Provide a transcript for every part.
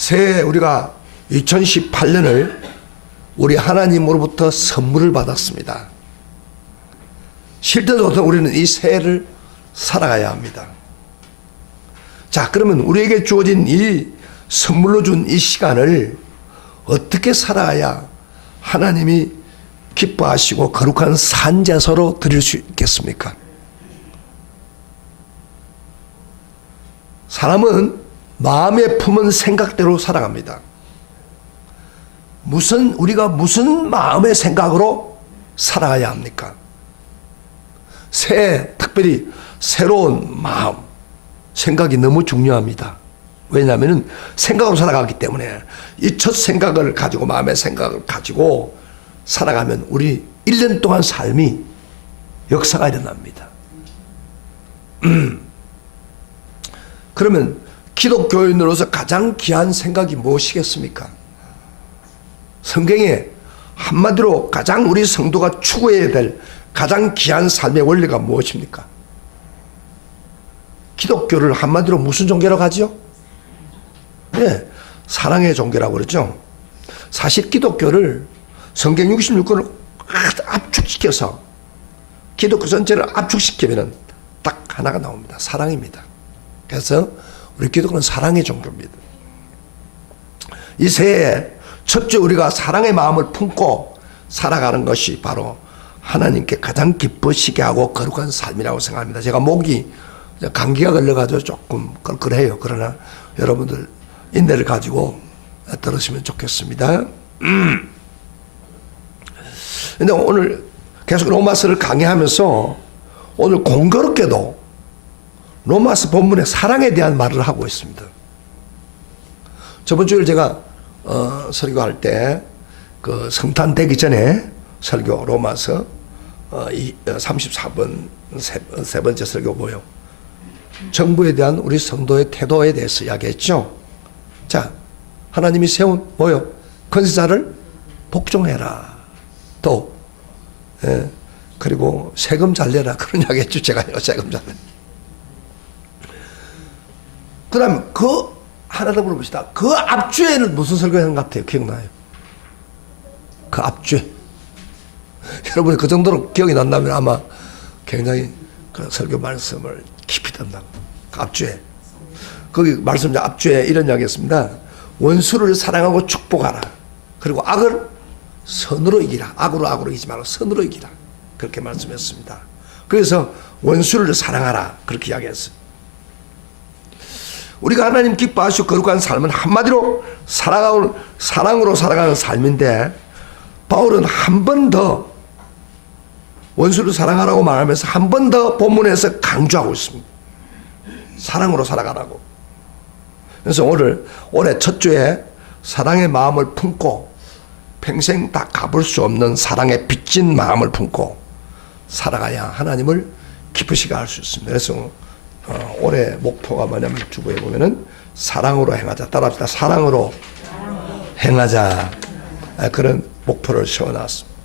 새해 우리가 2018년을 우리 하나님으로부터 선물을 받았습니다. 실제로도 우리는 이 새해를 살아가야 합니다. 자, 그러면 우리에게 주어진 이 선물로 준 이 시간을 어떻게 살아가야 하나님이 기뻐하시고 거룩한 산제사로 드릴 수 있겠습니까? 사람은 마음에 품은 생각대로 살아갑니다. 우리가 무슨 마음의 생각으로 살아가야 합니까? 새해 특별히 새로운 마음, 생각이 너무 중요합니다. 왜냐하면 생각으로 살아가기 때문에 이 첫 생각을 가지고, 마음의 생각을 가지고 살아가면 우리 1년 동안 삶이 역사가 일어납니다. 그러면 기독교인으로서 가장 귀한 생각이 무엇이겠습니까? 성경에 한마디로 가장 우리 성도가 추구해야 될 가장 귀한 삶의 원리가 무엇입니까? 기독교를 한마디로 무슨 종교라고 하죠? 네, 사랑의 종교라고 그러죠. 사실 기독교를 성경 66권을 압축시켜서 기독교 전체를 압축시키면 딱 하나가 나옵니다. 사랑입니다. 그래서 우리 기독교는 사랑의 종교입니다. 이 새해 첫째 우리가 사랑의 마음을 품고 살아가는 것이 바로 하나님께 가장 기쁘시게 하고 거룩한 삶이라고 생각합니다. 제가 목이 감기가 걸려가지고 조금 껄껄해요. 그러나 여러분들 인내를 가지고 들으시면 좋겠습니다. 근데 오늘 계속 로마서를 강의하면서 오늘 공교롭게도 로마서 본문에 사랑에 대한 말을 하고 있습니다. 저번 주에 제가 설교할 때 그 성탄 되기 전에 설교 로마서 34번 세 번째 설교 뭐요? 정부에 대한 우리 성도의 태도에 대해서 이야기했죠. 자, 하나님이 세운 뭐요? 권세자를 복종해라. 또 그리고 세금 잘 내라. 그런 이야기 했죠. 제가요. 세금 잘 내라. 그 다음에 하나 더 물어봅시다. 그 앞주에는 무슨 설교한 것 같아요? 기억나요? 그 앞주에. 여러분이 그 정도로 기억이 난다면 아마 굉장히 그 설교 말씀을 깊이 듣는다고. 그 앞주에. 거기 말씀 앞주에 이런 이야기 했습니다. 원수를 사랑하고 축복하라. 그리고 악을 선으로 이기라. 악으로 이기지 말고 선으로 이기라. 그렇게 말씀했습니다. 그래서 원수를 사랑하라. 그렇게 이야기했어요. 우리가 하나님 기뻐하시고 거룩한 삶은 한마디로 사랑으로 살아가는 삶인데, 바울은 한 번 더 원수를 사랑하라고 말하면서 한 번 더 본문에서 강조하고 있습니다. 사랑으로 살아가라고. 그래서 올해 첫 주에 사랑의 마음을 품고 평생 다 갚을 수 없는 사랑의 빚진 마음을 품고 살아가야 하나님을 기쁘시게 할 수 있습니다. 그래서 올해 목표가 뭐냐면 주보에 보면은 사랑으로 행하자. 따라합시다. 사랑으로 행하자. 그런 목표를 세워놨습니다.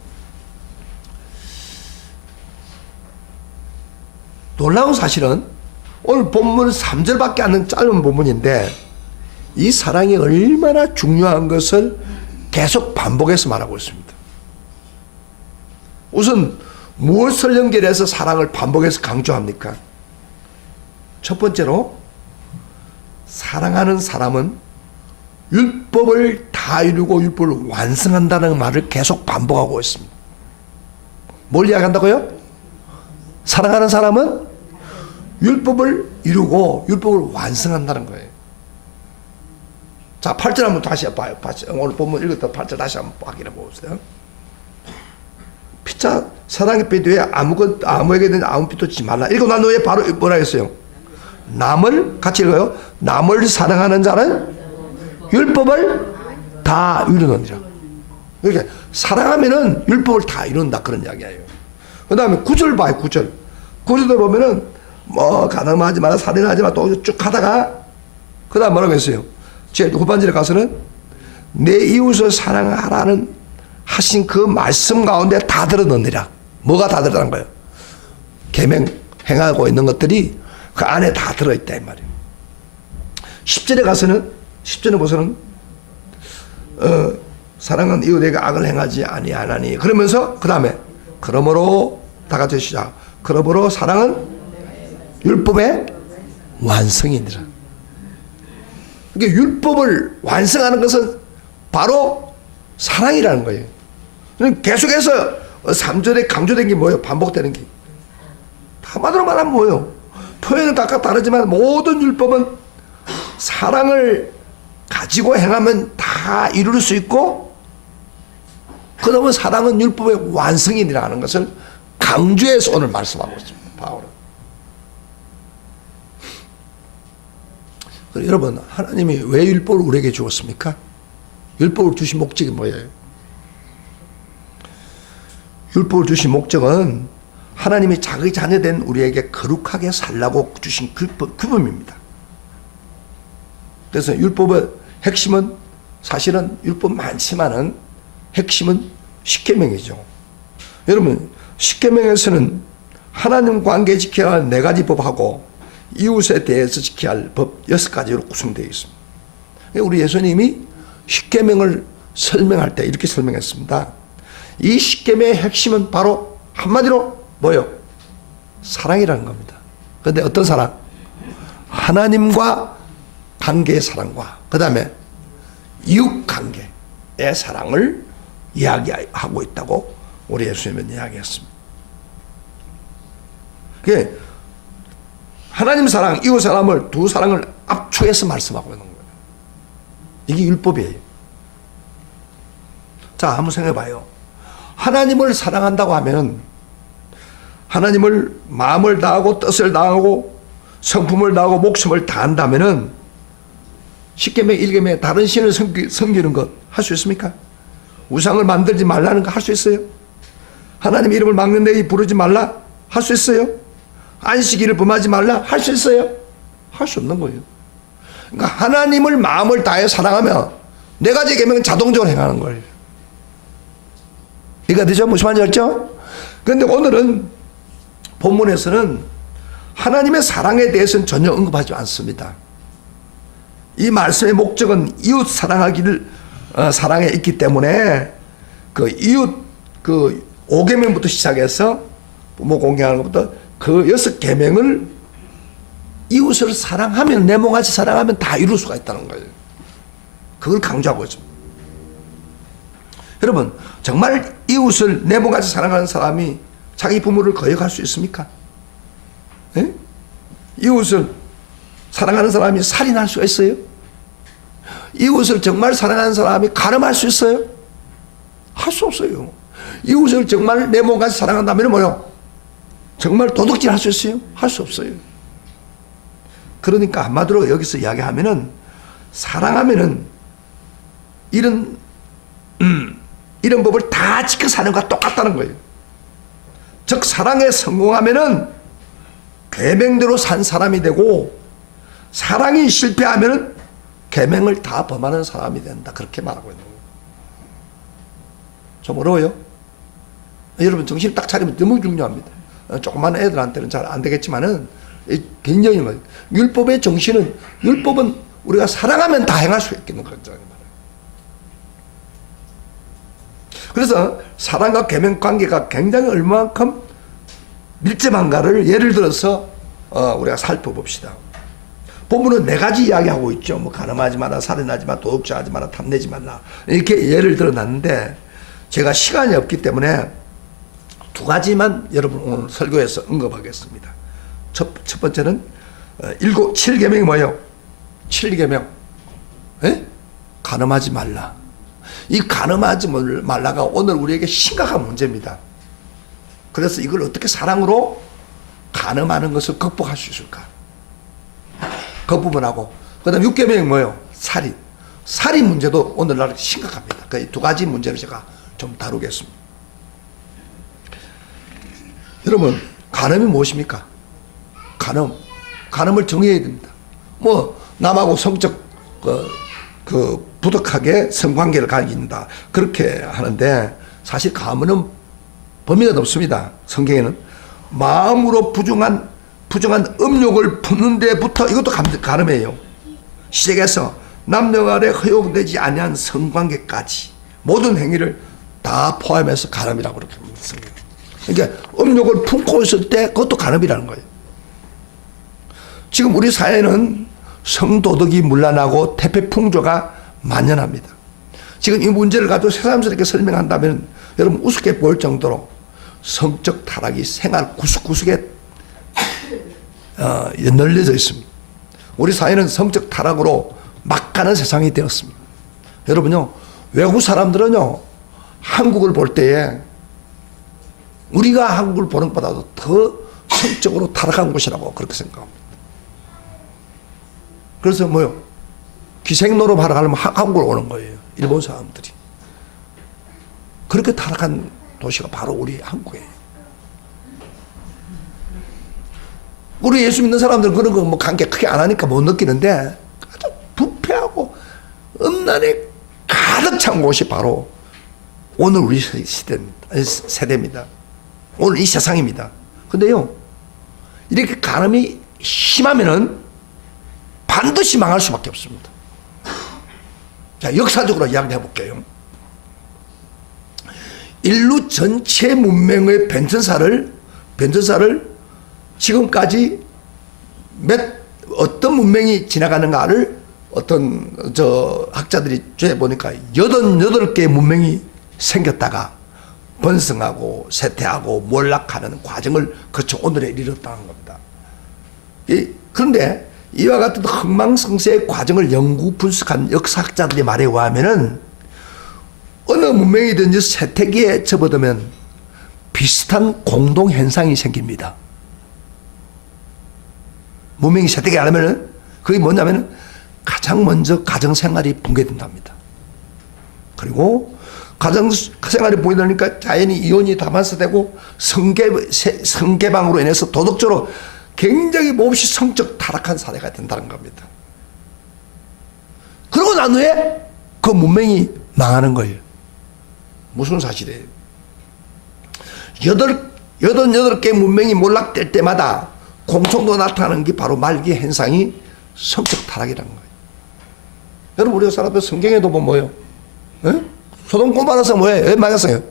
놀라운 사실은 오늘 본문 3절밖에 안 되는 짧은 본문인데 이 사랑이 얼마나 중요한 것을 계속 반복해서 말하고 있습니다. 우선 무엇을 연결해서 사랑을 반복해서 강조합니까? 첫 번째로 사랑하는 사람은 율법을 다 이루고 율법을 완성한다는 말을 계속 반복하고 있습니다. 뭘 이야기한다고요? 사랑하는 사람은 율법을 이루고 율법을 완성한다는 거예요. 자, 8절 한번 다시 봐요. 오늘 본문 읽었던 8절 다시 한번 확인해 보세요. 피차 사랑의 빛 외에 아무에게든 아무 빛도 지지 말라. 읽고 난 후에 바로 뭐라 했어요? 남을 같이 읽어요. 남을 사랑하는 자는 율법을 다 이루느니라. 이렇게 사랑하면은 율법을 다 이룬다 그런 이야기예요. 그 다음에 9절 봐요. 9절에 보면은 가늠하지 마라, 살인하지 마, 또 쭉 하다가 그 다음 뭐라고 했어요? 제일 후반절에 가서는 내 이웃을 사랑하라는 하신 그 말씀 가운데 다 들어넣느라. 뭐가 다 들어간 거예요? 계명 행하고 있는 것들이 그 안에 다 들어있다 이 말이에요. 10절에 가서는 10절에 보서는 사랑은 이웃에게 악을 행하지 아니하나니, 그러면서 그 다음에 그러므로 다 같이 시작. 그러므로 사랑은 율법의 완성이니라. 그러니까 율법을 완성하는 것은 바로 사랑이라는 거예요. 계속해서 3절에 강조된 게 뭐예요? 반복되는 게. 한마디로 말하면 뭐예요? 표현은 각각 다르지만 모든 율법은 사랑을 가지고 행하면 다 이룰 수 있고, 그러면 사랑은 율법의 완성이라는 것을 강조해서 오늘 말씀하고 있습니다. 바울은. 여러분, 하나님이 왜 율법을 우리에게 주었습니까? 율법을 주신 목적이 뭐예요? 율법을 주신 목적은 하나님이 자기 자녀된 우리에게 거룩하게 살라고 주신 규범입니다. 그래서 율법의 핵심은, 사실은 율법 많지만은 핵심은 십계명이죠. 여러분, 십계명에서는 하나님 관계 지켜야 할 4가지 법하고 이웃에 대해서 지켜야 할 법 6가지로 구성되어 있습니다. 우리 예수님이 십계명을 설명할 때 이렇게 설명했습니다. 이 십계명의 핵심은 바로 한마디로 뭐요? 사랑이라는 겁니다. 그런데 어떤 사랑? 하나님과 관계의 사랑과 그 다음에 이웃 관계의 사랑을 이야기하고 있다고 우리 예수님은 이야기했습니다. 그게 하나님 사랑, 이웃 사랑을, 두 사랑을 압축해서 말씀하고 있는 거예요. 이게 율법이에요. 자, 한번 생각해 봐요. 하나님을 사랑한다고 하면 하나님을 마음을 다하고 뜻을 다하고 성품을 다하고 목숨을 다한다면은 십계명 1계명에 다른 신을 섬기는 것 할 수 있습니까? 우상을 만들지 말라는 거 할 수 있어요? 하나님 이름을 막는 데 부르지 말라 할 수 있어요? 안식일을 범하지 말라 할 수 있어요? 할 수 없는 거예요. 그러니까 하나님을 마음을 다해 사랑하면 4가지 계명은 자동적으로 행하는 거예요. 이해가 되죠? 무슨 말인지 알죠? 그런데 오늘은 본문에서는 하나님의 사랑에 대해서는 전혀 언급하지 않습니다. 이 말씀의 목적은 이웃 사랑하기를 사랑에 있기 때문에 그 이웃 그 5계명부터 시작해서 부모 공경하는 것부터 그 6계명을 이웃을 사랑하면, 내 몸같이 사랑하면 다 이룰 수가 있다는 거예요. 그걸 강조하고 있습니다. 여러분, 정말 이웃을 내 몸같이 사랑하는 사람이 자기 부모를 거역할 수 있습니까? 예? 이웃을 사랑하는 사람이 살인할 수가 있어요? 이웃을 정말 사랑하는 사람이 가늠할 수 있어요? 할 수 없어요. 이웃을 정말 내 몸같이 사랑한다면 뭐요? 정말 도둑질 할 수 있어요? 할 수 없어요. 그러니까 한마디로 여기서 이야기하면은 사랑하면은 이런 법을 다 지켜 사는 것과 똑같다는 거예요. 즉 사랑에 성공하면은 계명대로 산 사람이 되고, 사랑이 실패하면은 계명을 다 범하는 사람이 된다. 그렇게 말하고 있는 거예요. 좀 어려워요? 여러분 정신 딱 차리면 너무 중요합니다. 조그만 애들한테는 잘 안 되겠지만은 굉장히 많아요. 율법의 정신은, 율법은 우리가 사랑하면 다 행할 수 있는 거죠. 그래서 사랑과 계명 관계가 굉장히 얼마만큼 밀접한가를 예를 들어서 우리가 살펴봅시다. 본문은 4가지 이야기하고 있죠. 뭐 간음하지 마라, 살인하지 마라, 도둑질하지 마라, 탐내지 말라, 이렇게 예를 들어놨는데 제가 시간이 없기 때문에 2가지만 여러분 오늘 설교에서 언급하겠습니다. 첫 번째는 7계명이 뭐예요? 7계명. 간음하지 말라. 이 간음하지 말라가 오늘 우리에게 심각한 문제입니다. 그래서 이걸 어떻게 사랑으로 간음하는 것을 극복할 수 있을까? 그 부분하고, 그 다음 6계명이 뭐예요? 살인. 살인 문제도 오늘날 심각합니다. 그 2가지 문제를 제가 좀 다루겠습니다. 여러분, 간음이 무엇입니까? 간음을 정의해야 됩니다. 뭐 남하고 성적 부득하게 성관계를 가진다, 그렇게 하는데 사실 간음은 범위가 높습니다. 성경에는 마음으로 부정한 음욕을 품는 데부터 이것도 간음이에요. 시작해서 남녀 간에 허용되지 아니한 성관계까지 모든 행위를 다 포함해서 간음이라고 그렇게 씁니다. 그러니까 음욕을 품고 있을 때 그것도 간음이라는 거예요. 지금 우리 사회는 성도덕이 문란하고 태폐풍조가 만연합니다. 지금 이 문제를 가지고 새삼스럽게 설명한다면 여러분 우습게 보일 정도로 성적 타락이 생활 구석구석에 널려져 있습니다. 우리 사회는 성적 타락으로 막 가는 세상이 되었습니다. 여러분요, 외국 사람들은요, 한국을 볼 때에 우리가 한국을 보는 것보다도 더 성적으로 타락한 곳이라고 그렇게 생각합니다. 그래서 뭐요? 기생노릇 하러 가려면 한국으로 오는 거예요. 일본 사람들이. 그렇게 타락한 도시가 바로 우리 한국이에요. 우리 예수 믿는 사람들은 그런 거 뭐 관계 크게 안 하니까 못 느끼는데 아주 부패하고 음란에 가득 찬 곳이 바로 오늘 우리 세대입니다. 오늘 이 세상입니다. 근데요, 이렇게 간음이 심하면은 반드시 망할 수밖에 없습니다. 자, 역사적으로 이야기해 볼게요. 인류 전체 문명의 변천사를 지금까지 어떤 문명이 지나가는가를 어떤 학자들이 보니까 88개의 문명이 생겼다가 번성하고 쇠퇴하고 몰락하는 과정을 거쳐 오늘에 이르렀다는 겁니다. 그런데 이와 같은 흥망성쇠의 과정을 연구 분석한 역사학자들의 말에 의하면은 어느 문명이든지 쇠퇴기에 접어들면 비슷한 공동 현상이 생깁니다. 문명이 쇠퇴기 안 하면은 그게 뭐냐면은 가장 먼저 가정생활이 붕괴된답니다. 그리고 가정생활이 붕괴되니까 자연히 이혼이 다반사되고 성개방으로 인해서 도덕적으로 굉장히 몹시 성적 타락한 사례가 된다는 겁니다. 그러고 난 후에 그 문명이 망하는 거예요. 무슨 사실이에요? 88개 문명이 몰락될 때마다 공통도 나타나는 게 바로 말기의 현상이 성적 타락이라는 거예요. 여러분 우리가 살았던 성경에도 보면 뭐예요? 소돔 고모라서 뭐예요? 왜 망했어요?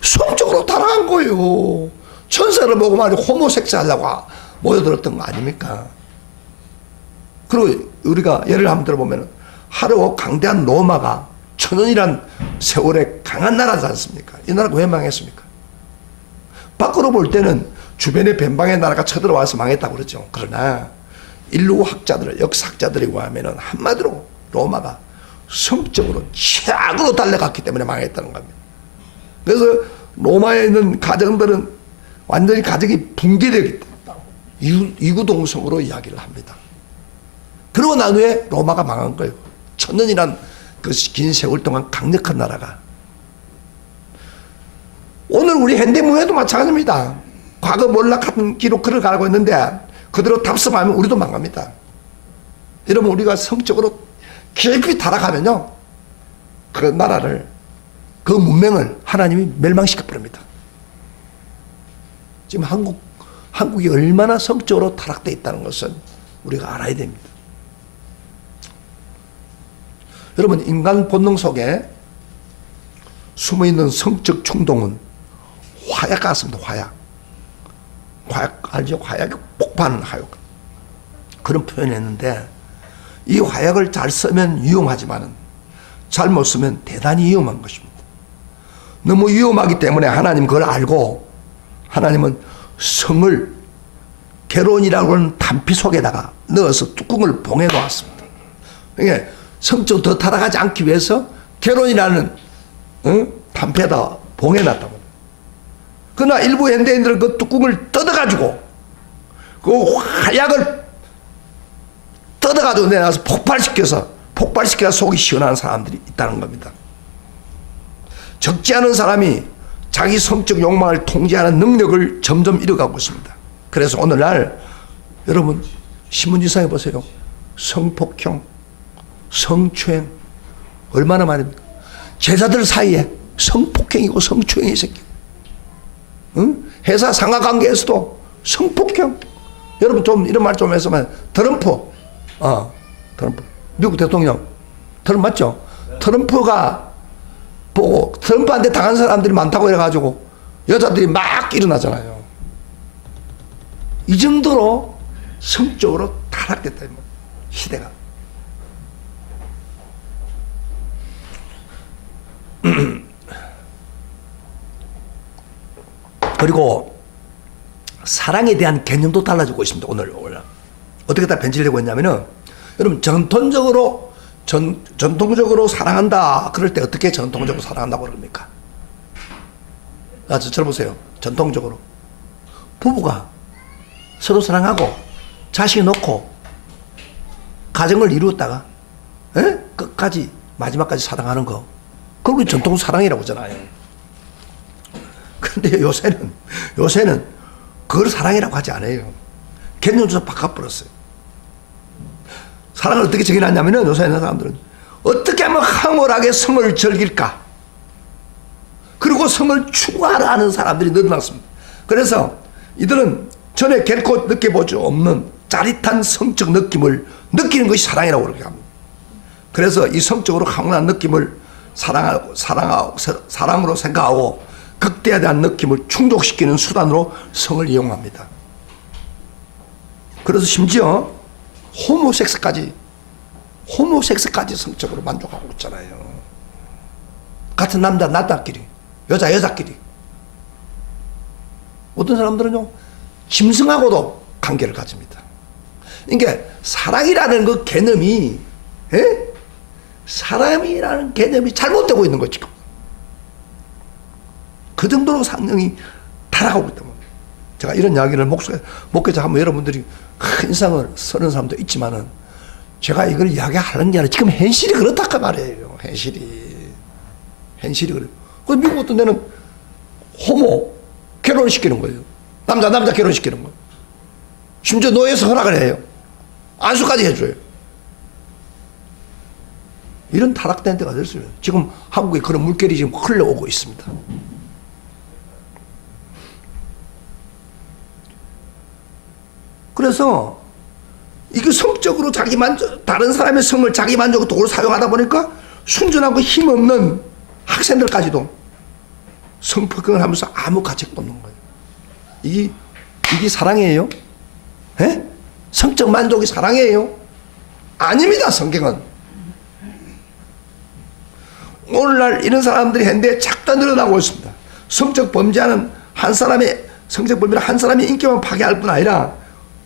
성적으로 타락한 거예요. 천사를 보고 말이야 호모섹스 하려고 모여들었던 거 아닙니까? 그리고 우리가 예를 한번 들어보면 하루 강대한 로마가 천년이란 세월에 강한 나라지 않습니까? 이 나라가 왜 망했습니까? 밖으로 볼 때는 주변에 변방의 나라가 쳐들어와서 망했다고 그러죠. 그러나 인류학자들, 역사학자들에 의하면 한마디로 로마가 성적으로 최악으로 달려갔기 때문에 망했다는 겁니다. 그래서 로마에 있는 가정들은 완전히 가정이 붕괴되기 때문에 이구동성으로 이야기를 합니다. 그러고 난 후에 로마가 망한 거예요. 천년이란 그 긴 세월 동안 강력한 나라가. 오늘 우리 현대문화도 마찬가지입니다. 과거 몰락한 기록 걸어가고 있는데 그대로 답습하면 우리도 망합니다. 여러분 우리가 성적으로 깊이 타락하면요, 그 나라를, 그 문명을 하나님이 멸망시켜 버립니다. 지금 한국이 얼마나 성적으로 타락되어 있다는 것은 우리가 알아야 됩니다. 여러분 인간 본능 속에 숨어있는 성적 충동은 화약 같습니다. 화약 알죠? 화약이 폭발하는 화약. 그런 표현을 했는데 이 화약을 잘 쓰면 위험하지만 잘못 쓰면 대단히 위험한 것입니다. 너무 위험하기 때문에 하나님 그걸 알고 하나님은 성을 결혼이라고 하는 단피 속에다가 넣어서 뚜껑을 봉해 놓았습니다. 그러니까 성적으로 더 타락하지 않기 위해서 결혼이라는 단피에다 봉해 놨다고. 그러나 일부 현대인들은 그 뚜껑을 뜯어가지고 그 화약을 뜯어가지고 내놔서 폭발시켜서 속이 시원한 사람들이 있다는 겁니다. 적지 않은 사람이 자기 성적 욕망을 통제하는 능력을 점점 잃어가고 있습니다. 그래서 오늘날 여러분 신문지상에 보세요. 성폭행, 성추행 얼마나 많습니까? 제자들 사이에 성폭행이고 성추행이 생기고, 회사 상하관계에서도 성폭행. 여러분 좀 이런 말 좀 해서만 트럼프. 미국 대통령 트럼프 맞죠? 트럼프가 보고 트럼프한테 당한 사람들이 많다고 해가지고 여자들이 막 일어나잖아요. 이 정도로 성적으로 타락됐다 시대가. 그리고 사랑에 대한 개념도 달라지고 있습니다. 오늘 어떻게 다 변질되고 있냐면은, 여러분 전통적으로 사랑한다 그럴 때 어떻게 전통적으로 사랑한다고 그럽니까? 저를 보세요. 전통적으로 부부가 서로 사랑하고 자식 놓고 가정을 이루었다가 끝까지 마지막까지 사랑하는 거, 그걸 전통 사랑이라고 하잖아요. 그런데 요새는 그걸 사랑이라고 하지 않아요. 개념조차 바꿔버렸어요. 사랑을 어떻게 정의하냐면은, 요새 있는 사람들은 어떻게 하면 황홀하게 성을 즐길까, 그리고 성을 추구하려 하는 사람들이 늘어났습니다. 그래서 이들은 전에 결코 느껴보지 없는 짜릿한 성적 느낌을 느끼는 것이 사랑이라고 그렇게 합니다. 그래서 이 성적으로 황홀한 느낌을 사랑으로 생각하고 극대화된 느낌을 충족시키는 수단으로 성을 이용합니다. 그래서 심지어 호모섹스까지 성적으로 만족하고 있잖아요. 같은 남자끼리, 여자끼리. 어떤 사람들은요, 짐승하고도 관계를 가집니다. 그러니까 사랑이라는 그 개념이, 사람이라는 개념이 잘못되고 있는 거지. 그 정도로 상령이 타락하고 있다면, 제가 이런 이야기를 목회자 하면 여러분들이 큰 인상을 쓰는 사람도 있지만은, 제가 이걸 이야기하는 게 아니라 지금 현실이 그렇다까 말이에요. 현실이 그래요. 그 미국 어떤 데는 호모 결혼시키는 거예요. 남자 결혼시키는 거예요. 심지어 노예에서 허락을 해요. 안수까지 해줘요. 이런 타락된 데가 됐어요. 지금 한국에 그런 물결이 지금 흘러오고 있습니다. 그래서 이게 성적으로 다른 사람의 성을 자기 만족의 도구로 사용하다 보니까 순전하고 힘없는 학생들까지도 성폭행을 하면서 아무 가책도 없는 거예요. 이게 사랑이에요? 성적 만족이 사랑이에요? 아닙니다. 성경은. 오늘날 이런 사람들이 현대에 자꾸 늘어나고 있습니다. 성적 범죄는 한 사람의 인격만 파괴할 뿐 아니라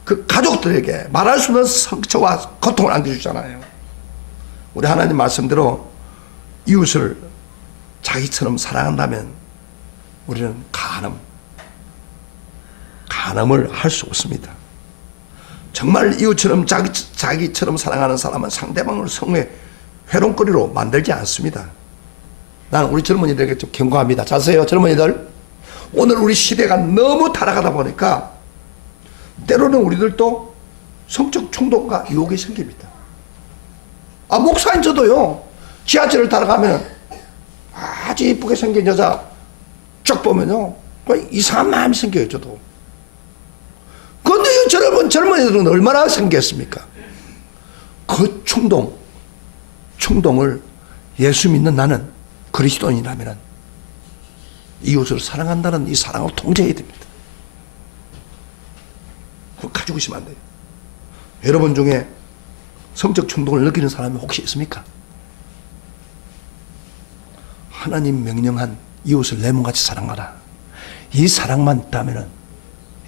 그 가족들에게 말할 수 없는 상처와 고통을 안겨주잖아요. 우리 하나님 말씀대로 이웃을 자기처럼 사랑한다면 우리는 간음을 할 수 없습니다. 정말 이웃처럼 자기처럼 사랑하는 사람은 상대방을 성의 회롱거리로 만들지 않습니다. 나는 우리 젊은이들에게 좀 경고합니다. 자세요, 젊은이들. 오늘 우리 시대가 너무 타락하다 보니까 때로는 우리들도 성적 충동과 유혹이 생깁니다. 목사인 저도요, 지하철을 타러 가면 아주 이쁘게 생긴 여자 쭉 보면요, 이상한 마음이 생겨요, 저도. 그런데 이 젊은이들은 얼마나 생겼습니까? 그 충동을 예수 믿는 나는 그리스도인이라면 이웃을 사랑한다는 이 사랑을 통제해야 됩니다. 그거 가지고 있으면 안 돼요. 여러분 중에 성적 충동을 느끼는 사람이 혹시 있습니까? 하나님 명령한 이웃을 내 몸같이 사랑하라. 이 사랑만 있다면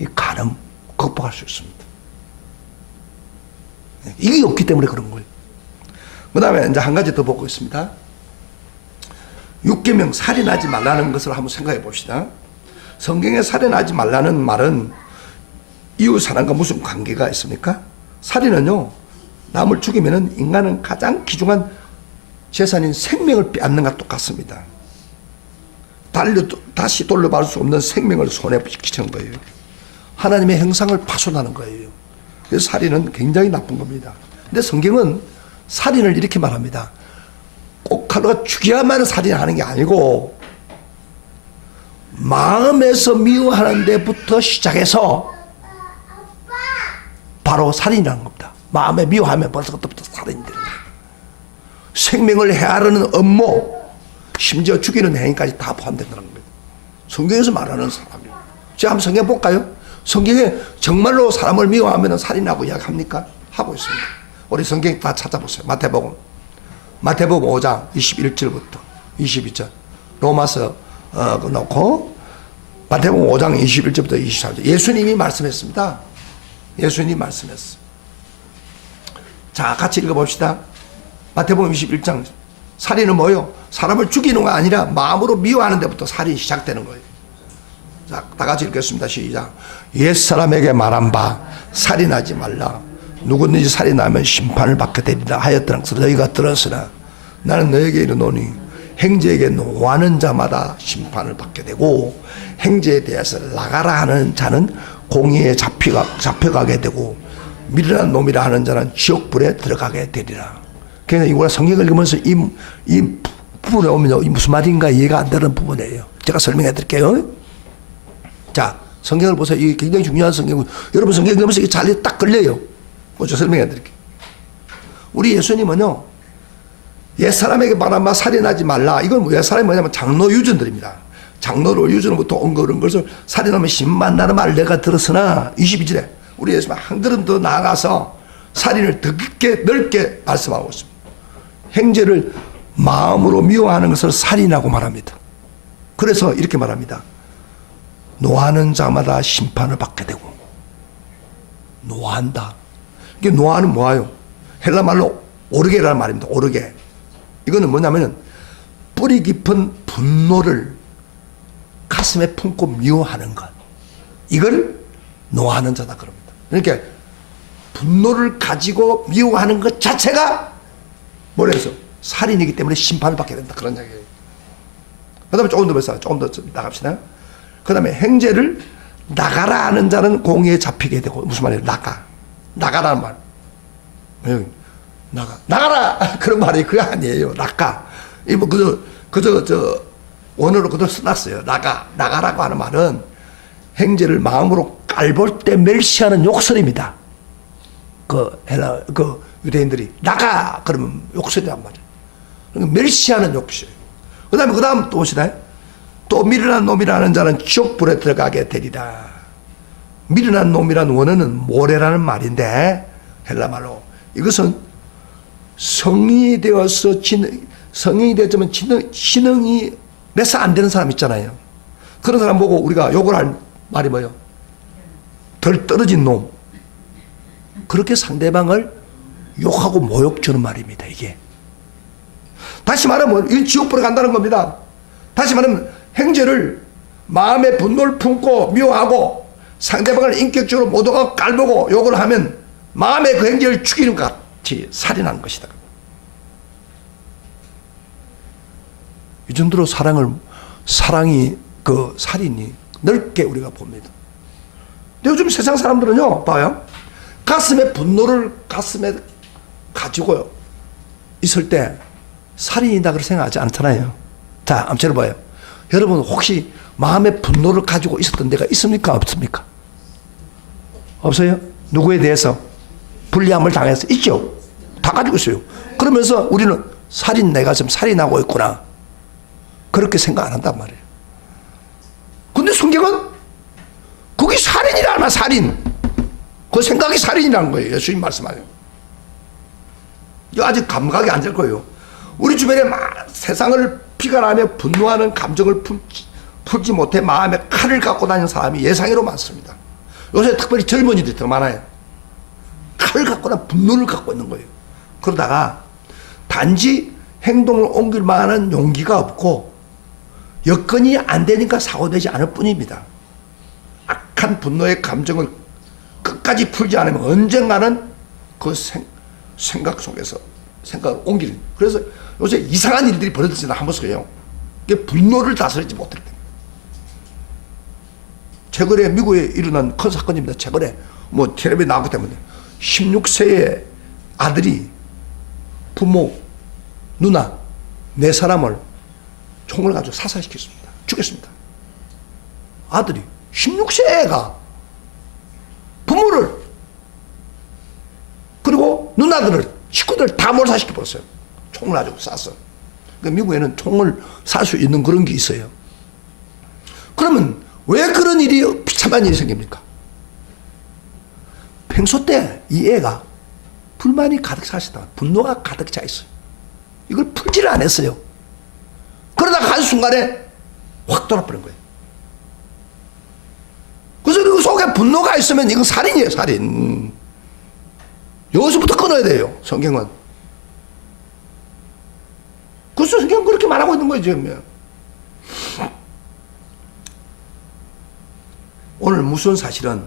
이 간음 극복할 수 있습니다. 이게 없기 때문에 그런 거예요. 그 다음에 이제 한 가지 더 보고 있습니다. 6계명 살인하지 말라는 것을 한번 생각해 봅시다. 성경에 살인하지 말라는 말은 이웃 사랑과 무슨 관계가 있습니까? 살인은요, 남을 죽이면은 인간은 가장 귀중한 재산인 생명을 빼앗는 것과 똑같습니다. 다시 돌려받을 수 없는 생명을 손해끼치는 거예요. 하나님의 형상을 파손하는 거예요. 그래서 살인은 굉장히 나쁜 겁니다. 근데 성경은 살인을 이렇게 말합니다. 꼭 칼로가 죽여야만 살인하는 게 아니고 마음에서 미워하는 데부터 시작해서 바로 살인이라는 겁니다. 마음에 미워하면 벌써 그때부터 살인이 되는 거예요. 생명을 헤아르는 업무, 심지어 죽이는 행위까지 다 포함된다는 거예요. 성경에서 말하는 사람이에요. 제가 한번 성경 볼까요? 성경에 정말로 사람을 미워하면 살인하고 이야기합니까? 하고 있습니다. 우리 성경 다 찾아보세요. 마태복음 5장 21절부터 22절, 로마서 놓고 마태복음 5장 21절부터 24절. 예수님이 말씀했습니다. 예수님이 말씀했어요. 자, 같이 읽어봅시다. 마태복음 21장. 살인은 뭐요? 사람을 죽이는 거 아니라 마음으로 미워하는 데부터 살인이 시작되는 거예요. 자, 다 같이 읽겠습니다. 시작. 옛사람에게 말한 바 살인하지 말라. 누구든지 살인하면 심판을 받게 되리라 하였더라. 너희가 들었으나 나는 너에게 이르노니 행제에게 노하는 자마다 심판을 받게 되고 행제에 대해서 나가라 하는 자는 공의에 잡혀가게 되고 미련한 놈이라 하는 자는 지옥불에 들어가게 되리라. 그래서 이거 성경을 읽으면서 이 부분에 오면요, 이 무슨 말인가 이해가 안 되는 부분이에요. 제가 설명해 드릴게요. 자, 성경을 보세요. 이게 굉장히 중요한 성경. 여러분 성경 읽으면서 이게 잘 딱 걸려요. 먼저 설명해 드릴게요. 우리 예수님은요, 옛사람에게 말한 바 살인하지 말라. 이건 옛사람이 뭐냐면 장로 유전들입니다. 장로로 유전부터 온 그런 것을 살인하면 심판한다는 말을 내가 들었으나 22절에 우리 예수님은 한 걸음 더 나아가서 살인을 더 깊게 넓게 말씀하고 있습니다. 행제를 마음으로 미워하는 것을 살인하고 말합니다. 그래서 이렇게 말합니다. 노하는 자마다 심판을 받게 되고. 노한다. 이게 노하는 뭐예요? 헬라 말로 오르게라는 말입니다. 오르게. 이거는 뭐냐면 뿌리 깊은 분노를 가슴에 품고 미워하는 것. 이걸 노하는 자다 그럽니다. 그러니까 분노를 가지고 미워하는 것 자체가 뭐래서 살인이기 때문에 심판을 받게 된다. 그런 이야기예요. 그 다음에 조금 더 보세요. 조금 더 나갑시다. 그 다음에 행제를 나가라 하는 자는 공의에 잡히게 되고. 무슨 말이에요? 나가라는 말. 나가라! 그런 말이 그거 아니에요. 나가. 이 뭐 그저 원어로 그대로 써놨어요. 나가라고 하는 말은 행제를 마음으로 깔볼 때 멸시하는 욕설입니다. 유대인들이 나가! 그러면 욕설이란 말이에요. 그러니까 멸시하는 욕설. 그 다음 또 보시다. 또 미련한 놈이라는 자는 지옥불에 들어가게 되리라. 미련한 놈이라는 원어는 모래라는 말인데, 헬라 말로. 이것은 성인이 되었지만 지능이 몇 살 안 되는 사람 있잖아요. 그런 사람 보고 우리가 욕을 할 말이 뭐예요? 덜 떨어진 놈. 그렇게 상대방을 욕하고 모욕 주는 말입니다, 이게. 다시 말하면 이 지옥불에 간다는 겁니다. 다시 말하면 행제를 마음의 분노를 품고 미워하고 상대방을 인격적으로 모두가 깔보고 욕을 하면 마음의 그 행제를 죽이는 것 같이 살인하는 것이다. 이 정도로 살인이 넓게 우리가 봅니다. 근데 요즘 세상 사람들은요, 봐요. 가슴에 분노를 가슴에 가지고 있을 때 살인이다 그렇게 생각하지 않잖아요. 자, 암체를 봐요. 여러분 혹시 마음에 분노를 가지고 있었던 데가 있습니까? 없습니까? 없어요? 누구에 대해서 불리함을 당해서 있죠? 다 가지고 있어요. 그러면서 우리는 내가 지금 살인하고 있구나. 그렇게 생각 안 한단 말이에요. 근데 성경은 그게 살인이라는 말, 살인. 그 생각이 살인이라는 거예요. 예수님 말씀하세요. 이거 아직 감각이 안 될 거예요. 우리 주변에 세상을 비관하며 분노하는 감정을 풀지 못해 마음에 칼을 갖고 다니는 사람이 예상외로 많습니다. 요새 특별히 젊은이들이 더 많아요. 칼을 갖거나 분노를 갖고 있는 거예요. 그러다가 단지 행동을 옮길 만한 용기가 없고 여건이 안 되니까 사고되지 않을 뿐입니다. 악한 분노의 감정을 끝까지 풀지 않으면 언젠가는 그 생각 속에서 생각을 옮기는. 그래서 요새 이상한 일들이 벌어지나 한번 써요. 이게 분노를 다스리지 못할 때. 최근에 미국에 일어난 큰 사건입니다. 최근에 뭐 텔레비에 나오기 때문에 16세의 아들이 부모, 누나, 네 사람을 총을 가지고 사살시켰습니다. 죽였습니다. 아들이 16세 애가 부모를 그리고 누나들을 식구들 다 몰살시켜버렸어요. 총을 아주 쐈어. 그러니까 미국에는 총을 살 수 있는 그런 게 있어요. 그러면 왜 그런 일이 비참한 일이 생깁니까? 평소 때 이 애가 불만이 가득 차 있었다. 분노가 가득 차 있어요. 이걸 풀지를 안 했어요. 그러다가 한순간에 확 돌아버린 거예요. 그래서 그 속에 분노가 있으면 이건 살인이에요, 살인. 여기서부터 끊어야 돼요, 성경은. 그래서 성경은 그렇게 말하고 있는 거예요, 지금. 오늘 무서운 사실은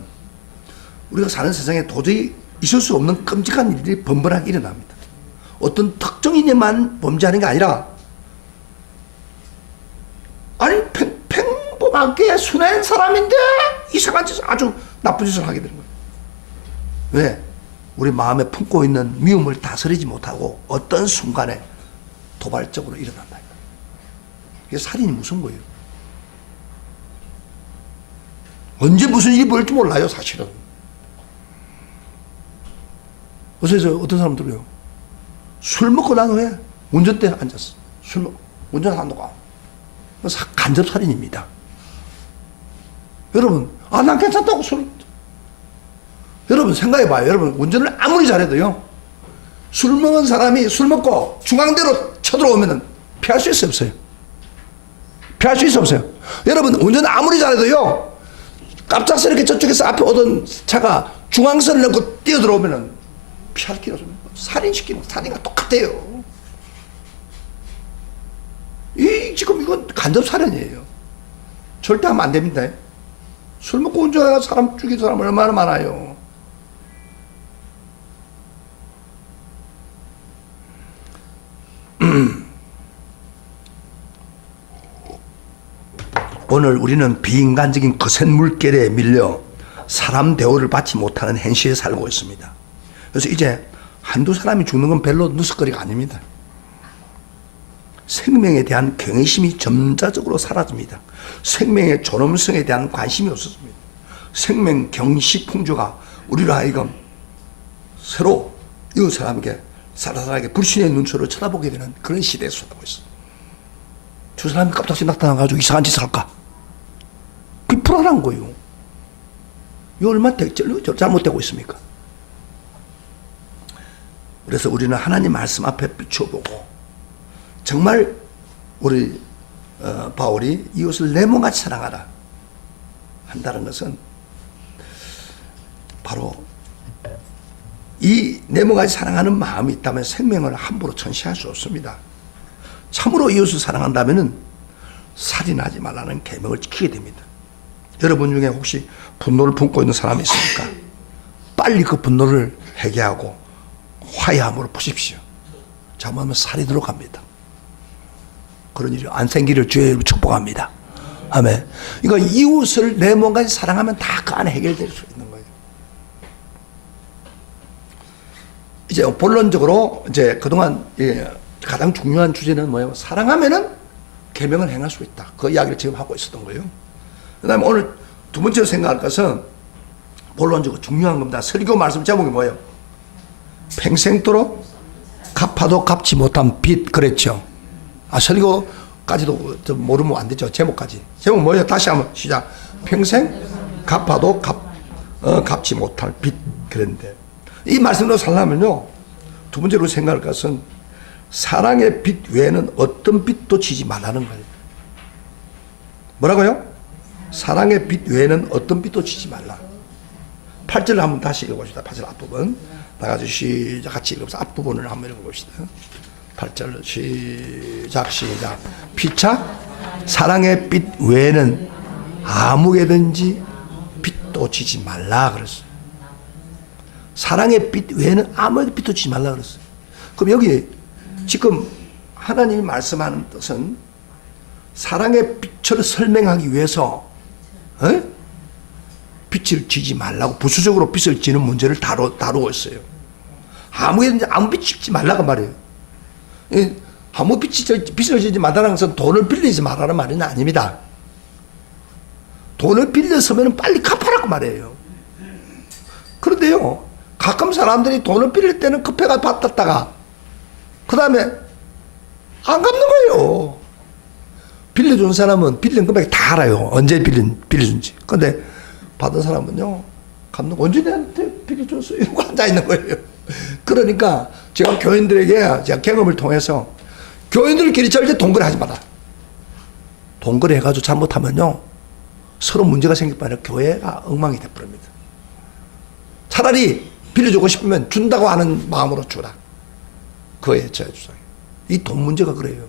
우리가 사는 세상에 도저히 있을 수 없는 끔찍한 일들이 번번하게 일어납니다. 어떤 특정인에만 범죄하는 게 아니라, 아니, 평범하게 순한 사람인데 이상한 짓을, 아주 나쁜 짓을 하게 되는 거예요. 왜? 우리 마음에 품고 있는 미움을 다스리지 못하고 어떤 순간에 도발적으로 일어난다. 이게 살인이 무슨 거예요? 언제 무슨 일이 벌일지 몰라요, 사실은. 그래서 어떤 사람들이요, 술 먹고 난 후에 운전대에 앉았어. 술 먹고 운전 안 놓고 간접 살인입니다. 여러분, 난 괜찮다고 술. 여러분 생각해봐요. 여러분 운전을 아무리 잘해도요, 술 먹은 사람이 술 먹고 중앙대로 쳐들어오면 피할 수 있어요, 없어요? 피할 수 있어요, 없어요? 여러분 운전 아무리 잘해도요, 깜짝스럽게 저쪽에서 앞에 오던 차가 중앙선을 넘고 뛰어들어오면 피할 길이 없습니다. 살인시키는 살인과 똑같아요. 지금 이건 간접살인이에요. 절대 하면 안 됩니다. 술 먹고 운전하다가 사람 죽인 사람 얼마나 많아요. 오늘 우리는 비인간적인 거센 물결에 밀려 사람 대우를 받지 못하는 현실에 살고 있습니다. 그래서 이제 한두 사람이 죽는 건 별로 누스거리가 아닙니다. 생명에 대한 경외심이 점차적으로 사라집니다. 생명의 존엄성에 대한 관심이 없었습니다. 생명 경시 풍조가 우리로 하여금 서로 이웃 사람에게 살아살아게 불신의 눈초로 쳐다보게 되는 그런 시대에 살고 있어요. 저 사람이 갑자기 나타나가지고 이상한 짓을 할까? 그게 불안한 거예요. 이거 얼마나 잘못되고 있습니까? 그래서 우리는 하나님 말씀 앞에 비춰보고 정말 우리 바울이 이웃을 내 몸같이 사랑하라 한다는 것은 바로 이 내 몸같이 사랑하는 마음이 있다면 생명을 함부로 천시할 수 없습니다. 참으로 이웃을 사랑한다면 살인하지 말라는 계명을 지키게 됩니다. 여러분 중에 혹시 분노를 품고 있는 사람이 있습니까? 빨리 그 분노를 해결하고 화해함으로 푸십시오. 잘못하면 살인으로 갑니다. 그런 일이 안 생기를 주의 이름으로 축복합니다. 아멘. 그러니까 이웃을 내 몸까지 사랑하면 다 그 안에 해결될 수 있는 거예요. 이제 본론적으로 이제 그동안 가장 중요한 주제는 뭐예요? 사랑하면은 계명을 행할 수 있다. 그 이야기를 지금 하고 있었던 거예요. 그다음에 오늘 두 번째로 생각할 것은 본론적으로 중요한 겁니다. 설교 말씀 제목이 뭐예요? 평생도록 갚아도 갚지 못한 빚. 그랬죠. 설교까지도 모르면 안 되죠. 제목까지. 제목 뭐예요? 다시 한번 시작. 평생 갚아도 갚지 못할 빚. 그랬는데 이 말씀으로 살려면요, 두 번째로 생각할 것은 사랑의 빚 외에는 어떤 빚도 지지 말라는 거예요. 뭐라고요? 사랑의 빚 외에는 어떤 빚도 지지 말라. 8절을 한번 다시 읽어봅시다. 8절 앞부분 나가지고 시작 같이 읽어봅시다. 앞부분을 한번 읽어봅시다. 8절 시작. 피차 사랑의 빚 외에는 아무개든지 빚도 지지 말라 그랬어요. 사랑의 빚 외에는 아무에도 빚도 지지 말라 그랬어요. 그럼 여기 지금 하나님이 말씀하는 뜻은 사랑의 빛을 설명하기 위해서 빚을 지지 말라고 부수적으로 빚을 지는 문제를 다루고 있어요. 아무 빚 짓지 말라고 말이에요. 아무 빚을 지지 말라는 것은 돈을 빌리지 말라는 말은 아닙니다. 돈을 빌렸으면 빨리 갚아라고 말이에요. 그런데요, 가끔 사람들이 돈을 빌릴 때는 급해가 받았다가 그 다음에 안 갚는 거예요. 빌려준 사람은 빌린 금액 다 알아요. 언제 빌려준지. 근데 받은 사람은요, 갚는 거 언제 내한테 빌려줬어? 이러고 앉아있는 거예요. 그러니까 제가 교인들에게 제가 경험을 통해서 교인들끼리 절대 동거래 하지 마라. 동거래 해가지고 잘못하면요, 서로 문제가 생길 바에 교회가 엉망이 돼버립니다. 차라리 빌려주고 싶으면 준다고 하는 마음으로 주라. 그거에 제 주장이에요. 이 돈 문제가 그래요.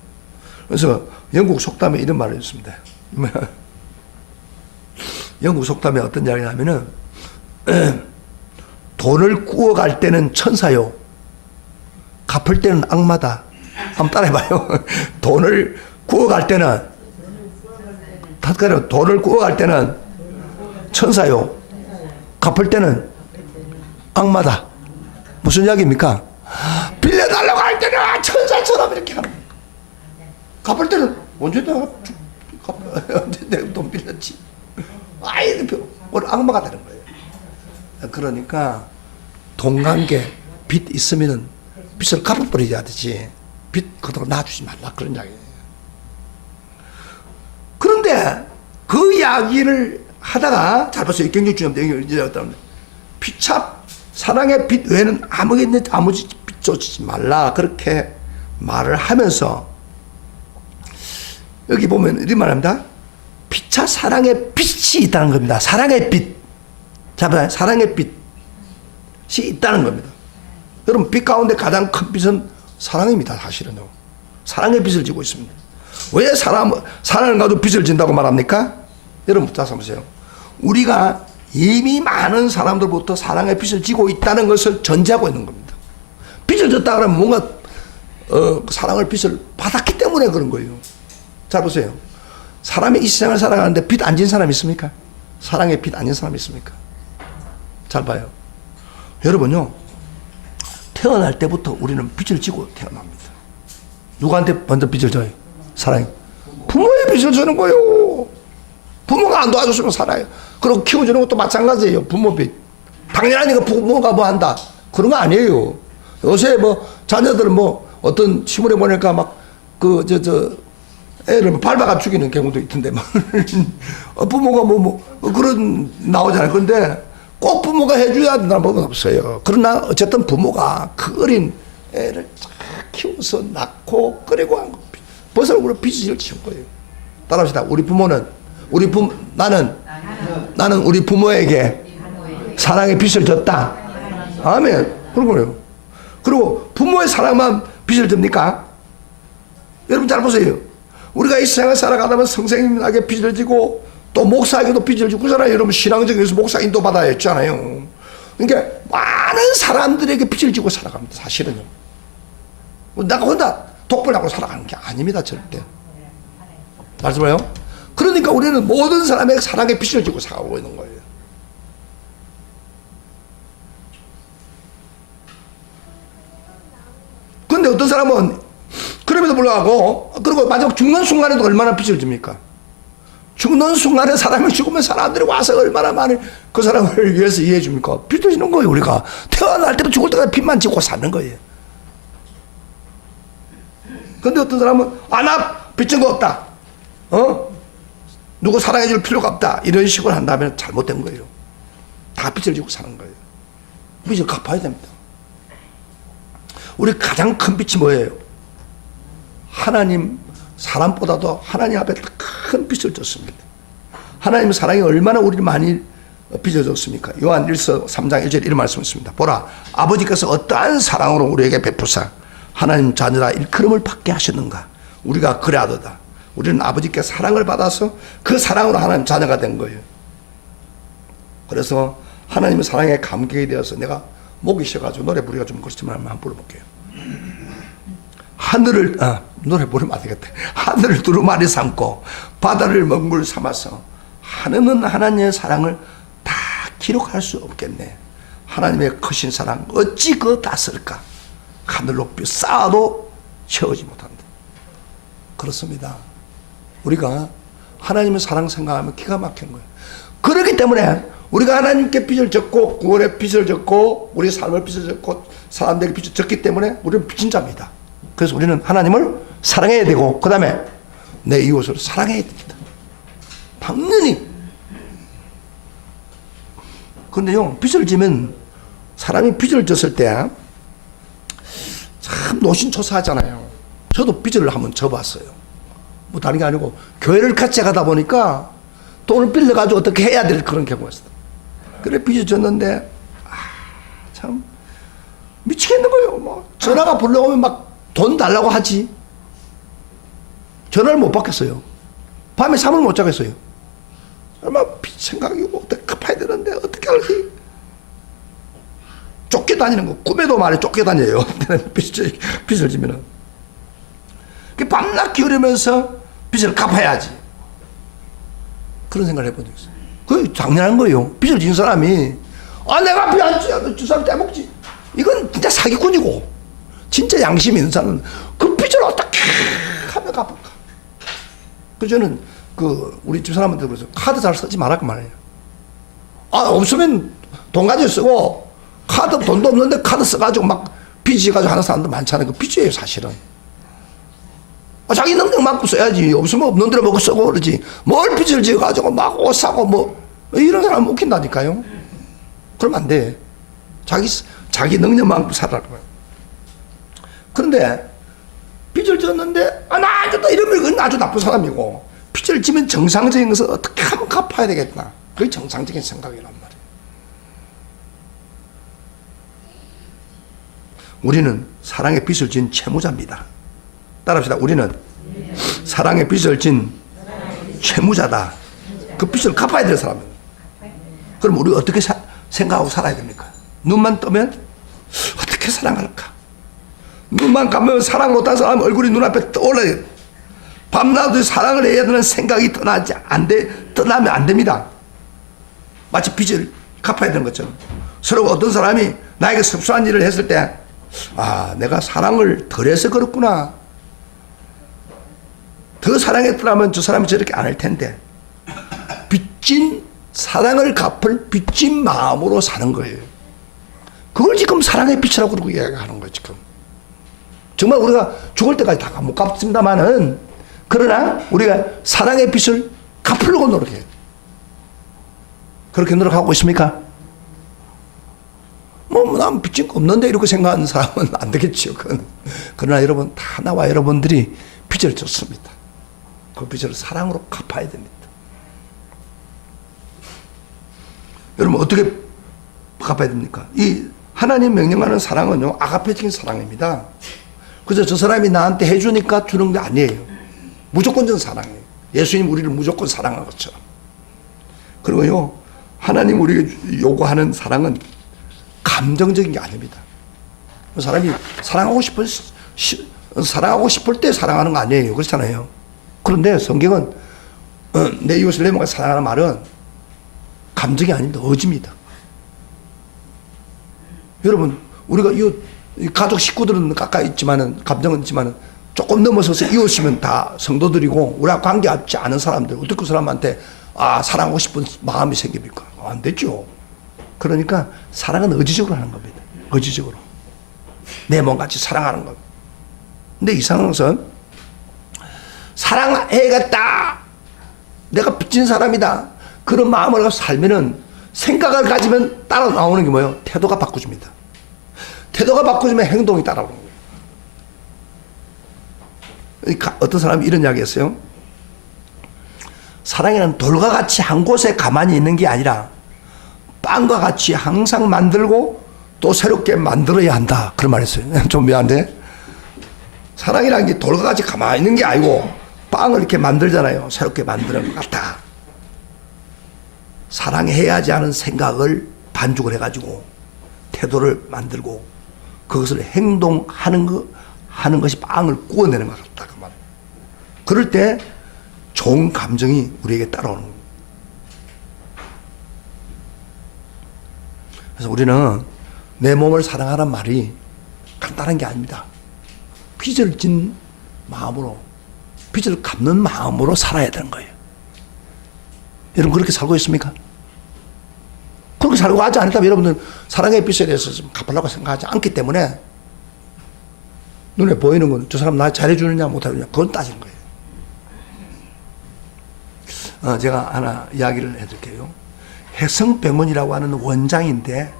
그래서 영국 속담에 이런 말을 했습니다. 영국 속담에 어떤 이야기를 하면은 돈을 구워갈 때는 천사요, 갚을 때는 악마다. 한번 따라해봐요. 돈을 구워갈 때는 돈을 구워갈 때는 천사요, 갚을 때는 악마다. 무슨 이야기입니까? 빌려달라고 할 때는 천사처럼 이렇게 하는, 갚을 때는 언제 내가 돈 빌렸지? 아이, 오늘 악마가 되는 거예요. 그러니까 돈관계, 빚 있으면은 빚을 갚아버려야 되지, 빚 그대로 놔주지 말라, 그런 이야기예요. 그런데 그 이야기를 하다가 잘 보세요. 경주 주님도 이제 어떤 피차 사랑의 빚 외에는 아무 빚 쫓지 말라, 그렇게 말을 하면서 여기 보면 이런 말합니다. 피차 사랑의 빛이 있다는 겁니다. 사랑의 빛. 자, 봐요. 사랑의 빛이 있다는 겁니다. 여러분, 빛 가운데 가장 큰 빛은 사랑입니다. 사실은요. 사랑의 빛을 지고 있습니다. 왜 사랑을 가지고 빛을 진다고 말합니까? 여러분, 다시 한번 보세요. 우리가 이미 많은 사람들부터 사랑의 빛을 지고 있다는 것을 전제하고 있는 겁니다. 빛을 졌다 그러면 뭔가 사랑의 빛을 받았기 때문에 그런 거예요. 자, 보세요. 사람이 이 세상을 살아가는데 빛 안 진 사람이 있습니까? 사랑의 빛 아닌 사람이 있습니까? 잘 봐요. 여러분요, 태어날 때부터 우리는 빛을 지고 태어납니다. 누구한테 먼저 빛을 져요? 사랑이. 부모의 빛을 주는 거예요. 부모가 안 도와줬으면 살아요. 그리고 키워주는 것도 마찬가지예요. 부모 빛. 당연하니까 부모가 뭐 한다, 그런 거 아니에요. 요새 뭐 자녀들 뭐 어떤 시골에 보니까 막 애를 밟아가 죽이는 경우도 있던데 막 부모가 그런 나오잖아요. 그런데 꼭 부모가 해줘야 된다는 법은 없어요. 그러나 어쨌든 부모가 그 어린 애를 잘 키워서 낳고 그리고 한 거, 벌써 우리 빚을 지은 거예요. 따라합시다. 나는 우리 부모에게 사랑의 빚을 졌다. 아멘. 그런 거예요. 그리고 부모의 사랑만 빚을 집니까? 여러분 잘 보세요. 우리가 이 세상을 살아가다 보면 선생님에게 빚을 지고 또 목사에게도 빚을 지고 그러잖아요. 여러분 신앙적에서 목사 인도 받아야 했잖아요. 그러니까 많은 사람들에게 빚을 지고 살아갑니다. 사실은요. 내가 혼자 독불하고 살아가는 게 아닙니다. 절대. 말씀해요? 그러니까 우리는 모든 사람에게 사랑의 빚을 지고 살아가고 있는 거예요. 그런데 어떤 사람은 그럼에도 불구하고, 그리고 마지막 죽는 순간에도 얼마나 빚을 집니까? 죽는 순간에 사람이 죽으면 사람들이 와서 얼마나 많이 그 사람을 위해서 이해해 줍니까? 빚을 지는 거예요. 우리가 태어날 때부터 죽을 때까지 빚만 지고 사는 거예요. 근데 어떤 사람은 나 빚진 거 없다, 누구 사랑해 줄 필요가 없다, 이런 식으로 한다면 잘못된 거예요. 다 빚을 지고 사는 거예요. 빚을 갚아야 됩니다. 우리 가장 큰 빚이 뭐예요? 하나님, 사람보다도 하나님 앞에 큰 빚을 졌습니다. 하나님의 사랑이 얼마나 우리를 많이 빚을 졌습니까? 요한 1서 3장 1절에 이런 말씀을 했습니다. 보라, 아버지께서 어떠한 사랑으로 우리에게 베푸사 하나님 자녀라 일컬음을 받게 하셨는가. 우리가 그래하도다. 우리는 아버지께 사랑을 받아서 그 사랑으로 하나님 자녀가 된 거예요. 그래서 하나님의 사랑에 감격이 되어서 내가 목이 쉬어가지고 노래 부르기가 좀 그렇지만 한번 불러볼게요. 노래 부르면 안 되겠다. 하늘을 두루마리 삼고 바다를 먹물 삼아서 하늘은 하나님의 사랑을 다 기록할 수 없겠네. 하나님의 크신 사랑 어찌 그 다 쓸까. 하늘 높이 쌓아도 채우지 못한다. 그렇습니다. 우리가 하나님의 사랑 생각하면 기가 막힌 거예요. 그렇기 때문에 우리가 하나님께 빚을 졌고 구원의 빚을 졌고 우리 삶의 빚을 졌고 사람들에게 빚을 졌기 때문에 우리는 빚진 자입니다. 그래서 우리는 하나님을 사랑해야 되고 그 다음에 내 이웃을 사랑해야 됩니다. 당연히. 그런데요, 빚을 지면 사람이 빚을 졌을 때 참 노심초사하잖아요. 저도 빚을 한번 져봤어요. 뭐 다른 게 아니고 교회를 같이 가다 보니까 돈을 빌려가지고 어떻게 해야 될 그런 경우가 있어요. 그래 빚을 졌는데 참 미치겠는 거예요. 뭐 전화가 불러오면 막 돈 달라고 하지. 전화를 못 받겠어요. 밤에 잠을 못 자겠어요. 얼마 빚 생각이 어떻게 갚아야 되는데 어떻게 할지. 쫓겨다니는 거 꿈에도 말해 쫓겨다녀요. 빚을 지면은 밤낮 기울이면서 빚을 갚아야지. 그런 생각을 해본 적 있어요. 그게 당연한 거예요. 빚을 진 사람이 내가 빚 안 줘, 저 사람 떼먹지. 이건 진짜 사기꾼이고 진짜 양심 있는 사람은 그 빚을 어떻게 하면 갚을까. 그래서 저는 우리 집 사람한테 그래서 카드 잘 쓰지 말라고 말해요. 없으면 돈 가지고 쓰고 카드 돈도 없는데 카드 써가지고 막 빚져가지고 하는 사람도 많잖아요. 그 빚이에요 사실은. 자기 능력만큼 써야지. 없으면 없는 대로 먹고 쓰고 그러지. 뭘 빚을 지어가지고 막 옷 사고 뭐 이런 사람 웃긴다니까요. 그러면 안 돼. 자기 능력만큼 살아라고. 그런데 빚을 졌는데 나 이러면 그건 아주 나쁜 사람이고 빚을 지면 정상적인 것을 어떻게 하면 갚아야 되겠나. 그게 정상적인 생각이란 말이에요. 우리는 사랑의 빚을 진 채무자입니다. 따라합시다. 우리는 사랑의 빚을 진 채무자다. 그 빚을 갚아야 될 사람입니다. 그럼 우리 어떻게 생각하고 살아야 됩니까? 눈만 뜨면 어떻게 사랑할까? 눈만 감으면 사랑 못한 사람 얼굴이 눈앞에 떠올라요. 밤낮 사랑을 해야 되는 생각이 떠나면 안 됩니다. 마치 빚을 갚아야 되는 것처럼. 서로 어떤 사람이 나에게 섭수한 일을 했을 때 내가 사랑을 덜해서 그렇구나. 더 사랑했더라면 저 사람이 저렇게 안 할 텐데. 빚진 사랑을 갚을 빚진 마음으로 사는 거예요. 그걸 지금 사랑의 빚이라고 그러고 이야기하는 거예요. 지금 정말 우리가 죽을 때까지 다 못 갚습니다만은 그러나 우리가 사랑의 빚을 갚으려고 노력해요. 그렇게 노력하고 있습니까? 난 빚진 거 없는데 이렇게 생각하는 사람은 안 되겠죠. 그러나 여러분 다 나와 여러분들이 빚을 졌습니다. 그 빚을 사랑으로 갚아야 됩니다. 여러분 어떻게 갚아야 됩니까? 이 하나님 명령하는 사랑은요 아가페적인 사랑입니다. 그래서 저 사람이 나한테 해주니까 주는 게 아니에요. 무조건적인 사랑이에요. 예수님 우리를 무조건 사랑한 것처럼. 그리고요 하나님 우리에게 요구하는 사랑은 감정적인 게 아닙니다. 사람이 사랑하고 싶을 때 사랑하는 거 아니에요. 그렇잖아요. 그런데 성경은 내 이웃을 내 몸과 사랑하는 말은 감정이 아닙니다. 의지입니다. 여러분 우리가 가족 식구들은 가까이 있지만은 감정은 있지만은 조금 넘어서서 이웃이면 다 성도들이고 우리와 관계없지 않은 사람들 어떻게 그 사람한테 사랑하고 싶은 마음이 생깁니까? 안 되죠. 그러니까 사랑은 의지적으로 하는 겁니다. 의지적으로 내 몸같이 사랑하는 겁니다. 근데 이상한 것은 사랑해야겠다. 내가 빚진 사람이다. 그런 마음을 가지고 살면은 생각을 가지면 따라 나오는 게 뭐예요? 태도가 바꿔줍니다. 태도가 바꿔주면 행동이 따라오는 거예요. 어떤 사람이 이런 이야기 했어요. 사랑이란 돌과 같이 한 곳에 가만히 있는 게 아니라 빵과 같이 항상 만들고 또 새롭게 만들어야 한다. 그런 말 했어요. 좀 미안한데. 사랑이라는 게 돌과 같이 가만히 있는 게 아니고 빵을 이렇게 만들잖아요. 새롭게 만드는 것 같다. 사랑해야지 하는 생각을 반죽을 해가지고 태도를 만들고 그것을 행동하는 하는 것이 빵을 구워내는 것 같다. 그 말. 그럴 때 좋은 감정이 우리에게 따라오는 거예요. 그래서 우리는 내 몸을 사랑하라는 말이 간단한 게 아닙니다. 빚을 진 마음으로, 빚을 갚는 마음으로 살아야 되는 거예요. 여러분 그렇게 살고 있습니까? 그렇게 살고 하지 않다면 여러분들 사랑의 빚에 대해서 좀 갚으려고 생각하지 않기 때문에 눈에 보이는 건 저 사람 나 잘해주느냐 못해주느냐 그건 따지는 거예요. 제가 하나 이야기를 해드릴게요. 해성병원이라고 하는 원장인데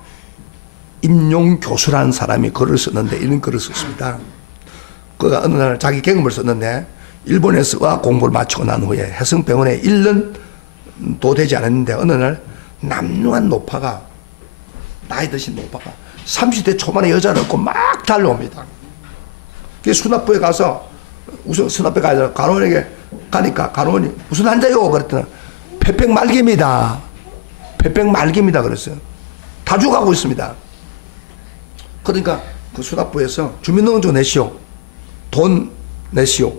임용 교수라는 사람이 글을 썼는데 이런 글을 썼습니다. 그가 어느 날 자기 경험을 썼는데 일본에서 의학 공부를 마치고 난 후에 해성병원에 1년도 되지 않았는데 어느 날 남루한 노파가 나이 드신 노파가 30대 초반의 여자를 얻고 막 달려옵니다. 그 수납부에 가서 우선 수납부에 가서 간호원에게 가니까 간호원이 무슨 환자요? 그랬더니 폐병 말기입니다. 폐병 말기입니다. 그랬어요. 다 죽어가고 있습니다. 그러니까 그 수납부에서 주민등록증 내시오. 돈 내시오.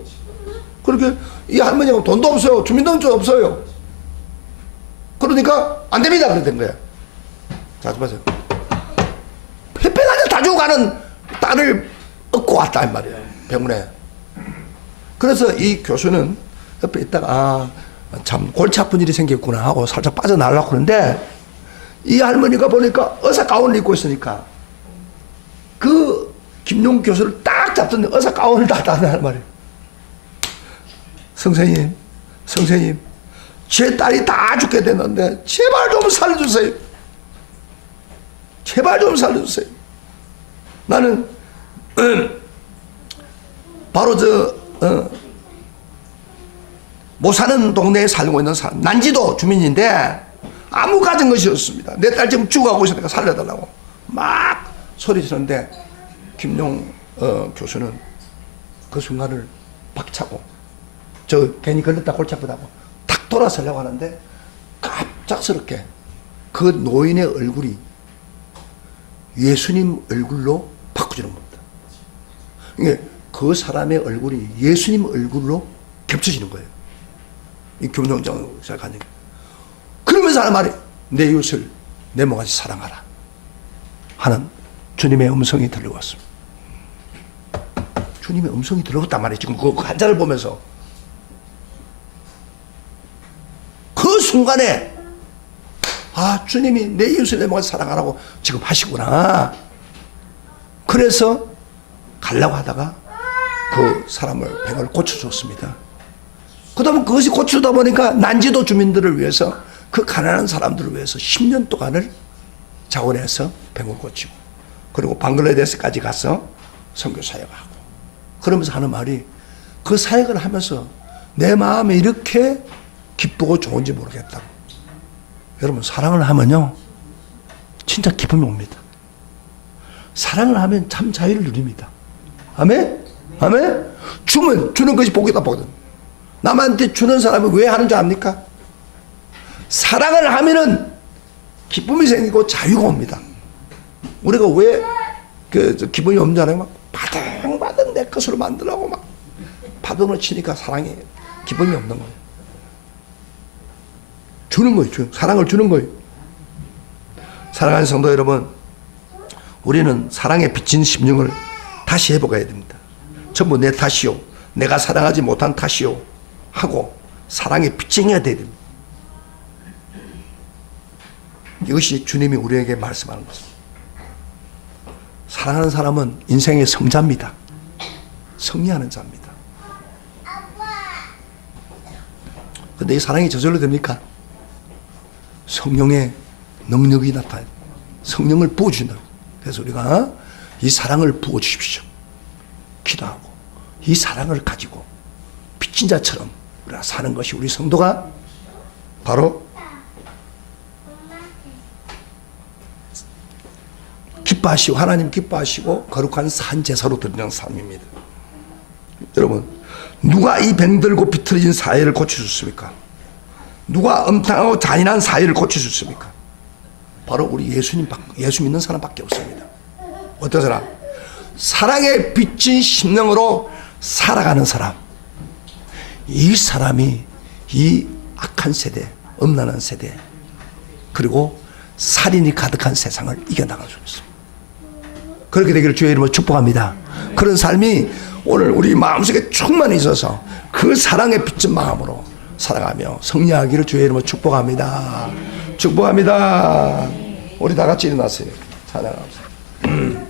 그렇게 이 할머니가 돈도 없어요. 주민등록증 없어요. 그러니까 안 됩니다. 그랬던 거예요. 자, 좀 보세요. 폐병 환자 다 죽어가는 딸을 얻고 왔다 이 말이에요. 병원에. 그래서 이 교수는 옆에 있다가 참 골치 아픈 일이 생겼구나 하고 살짝 빠져나가려고 하는데 이 할머니가 보니까 의사 가운을 입고 있으니까 그 김용 교수를 딱 잡더니 의사 가운을 다 따는 말이에요. 선생님, 제 딸이 다 죽게 됐는데 제발 좀 살려주세요. 제발 좀 살려주세요. 나는 바로 못 사는 동네에 살고 있는 사람, 난지도 주민인데 아무 가진 것이 없습니다. 내 딸 지금 죽어가고 있으니까 살려달라고 막 소리 지르는데 김용 교수는 그 순간을 박차고 저 괜히 걸렸다 골치 아프다고 탁 돌아서려고 하는데 갑작스럽게 그 노인의 얼굴이 예수님 얼굴로 바꾸지는 겁니다. 이게 그 사람의 얼굴이 예수님 얼굴로 겹쳐지는 거예요. 이 교명장을 가는 게. 그러면서 하는 말이 내 이웃을 내 몸같이 사랑하라 하는 주님의 음성이 들려왔습니다. 주님의 음성이 들려왔단 말이에요. 지금 그 환자를 보면서 그 순간에 아 주님이 내 이웃을 내 몸같이 사랑하라고 지금 하시구나. 그래서 가려고 하다가 그 사람을 병을 고쳐줬습니다. 그 다음에 그것이 고치다 보니까 난지도 주민들을 위해서 그 가난한 사람들을 위해서 10년 동안을 자원해서 병을 고치고 그리고 방글라데시까지 가서 선교 사역하고 그러면서 하는 말이 그 사역을 하면서 내 마음이 이렇게 기쁘고 좋은지 모르겠다고. 여러분 사랑을 하면요 진짜 기쁨이 옵니다. 사랑을 하면 참 자유를 누립니다. 아멘? 아멘? 주는 것이 복이다 복이다. 남한테 주는 사람이 왜 하는 줄 압니까? 사랑을 하면은 기쁨이 생기고 자유가 옵니다. 우리가 왜 기분이 없는 줄 알아요? 막 바등바등 내 것으로 만들라고 막 바등을 치니까 사랑이 기분이 없는 거예요. 주는 거예요. 사랑을 주는 거예요. 사랑하는 성도 여러분, 우리는 사랑에 비친 심령을 다시 회복해야 됩니다. 전부 내 탓이요, 내가 사랑하지 못한 탓이요 하고 사랑에 빚쟁이가 돼야 됩니다. 이것이 주님이 우리에게 말씀하는 것입니다. 사랑하는 사람은 인생의 성자입니다. 승리하는 자입니다. 그런데 이 사랑이 저절로 됩니까? 성령의 능력이 나타나요. 성령을 부어주신다. 그래서 우리가 이 사랑을 부어주십시오. 기도하고 이 사랑을 가지고 빚진 자처럼 우리가 사는 것이 우리 성도가 바로 기뻐하시고 하나님 기뻐하시고 거룩한 산 제사로 드리는 삶입니다. 여러분 누가 이 병들고 비틀어진 사회를 고쳐줬습니까? 누가 엄탕하고 잔인한 사회를 고쳐줬습니까? 바로 우리 예수 믿는 사람밖에 없습니다. 어떤 사람? 사랑에 비친 심령으로 살아가는 사람. 이 사람이 이 악한 세대, 음란한 세대, 그리고 살인이 가득한 세상을 이겨나갈 수 있습니다. 그렇게 되기를 주의 이름으로 축복합니다. 그런 삶이 오늘 우리 마음속에 충만히 있어서 그 사랑에 비친 마음으로 살아가며 승리하기를 주의 이름으로 축복합니다. 축복합니다. 우리 다 같이 일어나세요. 찬양합시다.